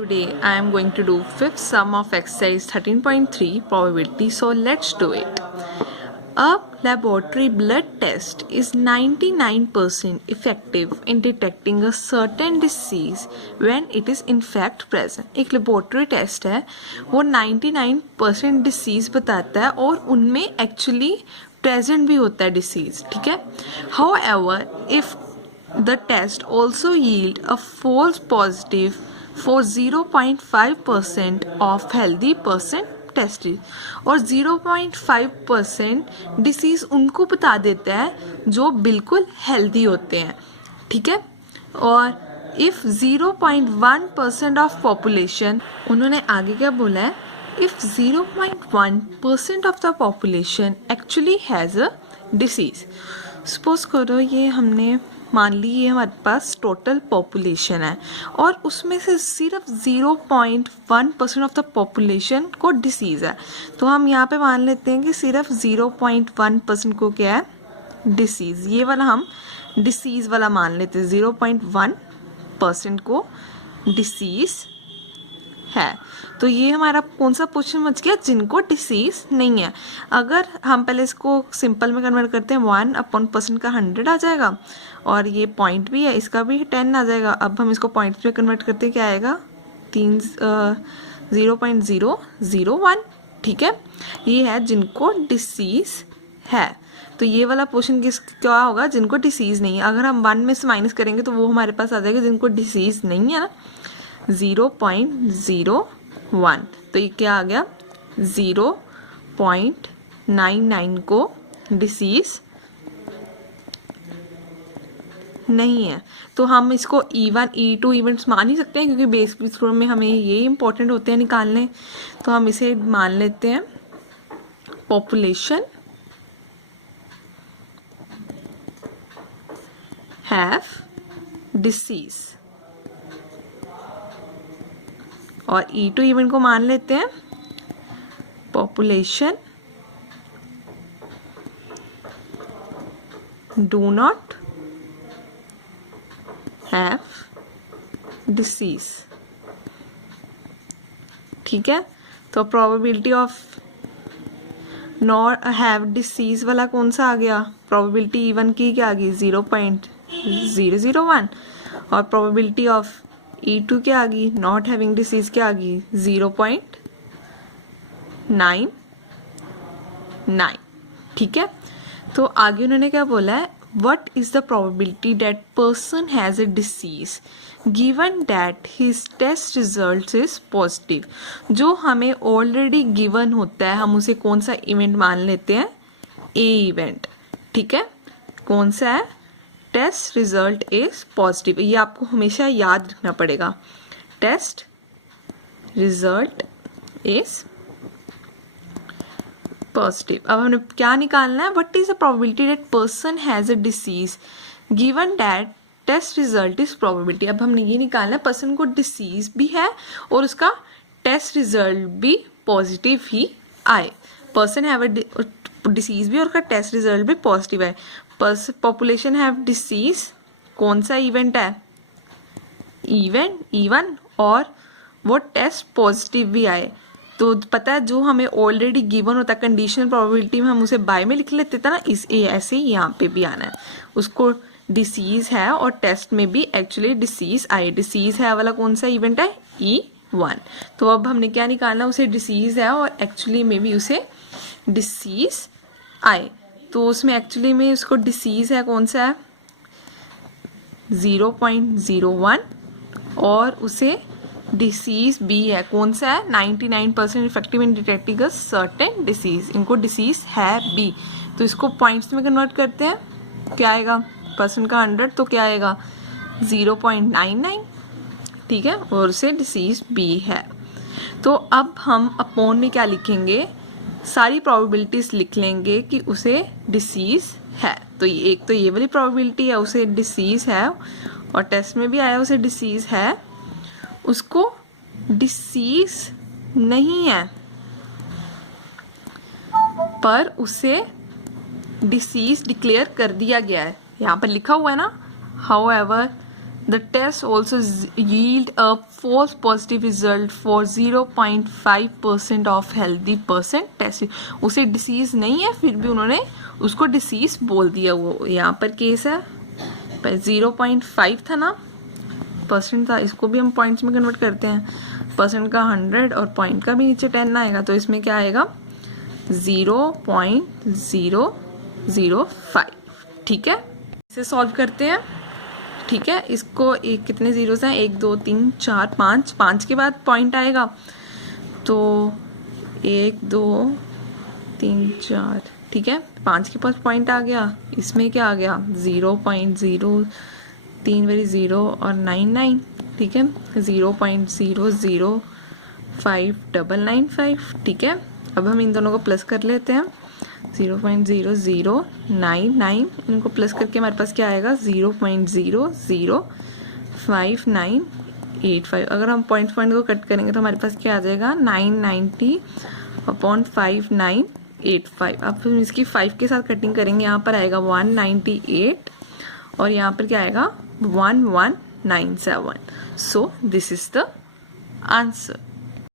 Today I am going to do fifth sum of exercise 13.3 probability, so let's do it. A laboratory blood test is 99% effective in detecting a certain disease when it is in fact present. एक laboratory test है, वो 99% disease बताता है और उनमें actually present भी होता है disease, ठीक है? However, if the test also yield a false positive for 0.5% of healthy person tested और 0.5% डिसीज उनको बता देता है जो बिल्कुल हेल्दी होते हैं, ठीक है? और इफ 0.1% ऑफ पॉपुलेशन, उन्होंने आगे क्या बोला है, if 0.1% of the population actually has a disease. Suppose करो ये हमने मान ली ये हमारे पास टोटल पॉपुलेशन है और उसमें से सिर्फ 0.1% ऑफ द पॉपुलेशन को डिसीज़ है. तो हम यहाँ पे मान लेते हैं कि सिर्फ 0.1% को क्या है, डिसीज़. ये वाला हम डिसीज़ वाला मान लेते हैं, 0.1% को डिसीज़ है. तो ये हमारा कौन सा क्वेश्चन बच गया, जिनको डिसीज नहीं है. अगर हम पहले इसको सिंपल में कन्वर्ट करते हैं, 1/% का 100 आ जाएगा और ये पॉइंट भी है, इसका भी 10 आ जाएगा. अब हम इसको पॉइंट में कन्वर्ट करते हैं, क्या आएगा, 0.001, ठीक है? ये है जिनको डिसीज है. तो ये वाला पोर्शन क्या होगा, जिनको डिसीज नहीं है. अगर हम 1 में से माइनस करेंगे तो वो हमारे पास आ जाएगा जिनको डिसीज नहीं है ना, 0.01. तो ये क्या आ गया, 0.99 को डिसीज नहीं है. तो हम इसको E1 E2 इवेंट्स मान ही सकते हैं क्योंकि बेस थ्योरम में हमें ये इंपॉर्टेंट होते हैं निकालने. तो हम इसे मान लेते हैं पॉपुलेशन हैव डिसीज और E2 इवेंट को मान लेते हैं population do not have disease, ठीक है? तो probability of not have disease वाला कौन सा आ गया, प्रोबेबिलिटी E1 की क्या आ गई, 0.001 और प्रोबेबिलिटी ऑफ E2 क्या आ गई, नॉट हैविंग डिसीज क्या आ गई, 0.99, ठीक है? तो आगे उन्होंने क्या बोला है, what is the probability that person has a disease given that his test results is positive. जो हमें ऑलरेडी गिवन होता है हम उसे कौन सा इवेंट मान लेते हैं, ए इवेंट, ठीक है? कौन सा है, टेस्ट रिजल्ट इज पॉजिटिव. ये आपको हमेशा याद रखना पड़ेगा, टेस्ट रिजल्ट इज पॉजिटिव. अब हमें क्या निकालना है, what is the probability that person has a disease given that test result is probability. अब हमने ये निकालना है पर्सन को डिसीज भी है और उसका टेस्ट रिजल्ट भी पॉजिटिव ही आए. पर्सन हैव अ डिसीज भी और उसका टेस्ट रिजल्ट भी पॉजिटिव है. पॉपुलेशन हैव डिसीज कौन सा इवेंट है, इवेंट E1 और वो टेस्ट पॉजिटिव भी आए. तो पता है जो हमें ऑलरेडी गिवन होता है कंडीशनल प्रोबेबिलिटी में हम उसे बाय में लिख लेते थे ना, इस ऐसे ही यहाँ पे भी आना है, उसको डिसीज है और टेस्ट में भी एक्चुअली डिसीज आए. डिसीज है वाला कौन सा इवेंट है, E1. तो अब हमने क्या निकालना, उसे डिसीज है और एक्चुअली में भी उसे डिसीज आए. तो उसमें एक्चुअली में उसको डिसीज है कौन सा है, 0.01 और उसे डिसीज भी है कौन सा है, 99% effective in detecting a certain disease. इनको डिसीज है भी. तो इसको पॉइंट्स में कन्वर्ट करते हैं, क्या आएगा, पर्सन का 100 तो क्या आएगा, 0.99, ठीक है? और उसे डिसीज भी है. तो अब हम अपॉन में क्या लिखेंगे, सारी प्रोबेबिलिटीज लिख लेंगे कि उसे डिसीज है. तो ये एक तो ये वाली प्रोबेबिलिटी है, उसे डिसीज है और टेस्ट में भी आया उसे डिसीज है. उसको डिसीज नहीं है पर उसे डिसीज डिक्लेयर कर दिया गया है, यहाँ पर लिखा हुआ है ना, however The test also yield a false positive result for 0.5% of healthy person test. उसे डिसीज नहीं है फिर भी उन्होंने उसको डिसीज बोल दिया. वो यहाँ पर केस है 0.5 था ना, परसेंट था, इसको भी हम पॉइंट्स में कन्वर्ट करते हैं. परसेंट का 100 और पॉइंट का भी नीचे 10 आएगा, तो इसमें क्या आएगा 0.005. ठीक है, इसे सॉल्व करते हैं. ठीक है, इसको एक कितने जीरोस हैं, 1 2 3 4 5, 5 के बाद पॉइंट आएगा, तो 1 2 3 4. ठीक है, 5 के पास पॉइंट आ गया. इसमें क्या आ गया 0.0, 3 बारी 0 और 99. ठीक है, 0.005995. ठीक है, अब हम इन दोनों को प्लस कर लेते हैं. 0.0099 इनको प्लस करके हमारे पास क्या आएगा 0.005985. अगर हम पॉइंट को कट करेंगे तो हमारे पास क्या आ जाएगा 990/5985. अब हम इसकी 5 के साथ कटिंग करेंगे, यहाँ पर आएगा 198 और यहाँ पर क्या आएगा 1197. So this is the answer.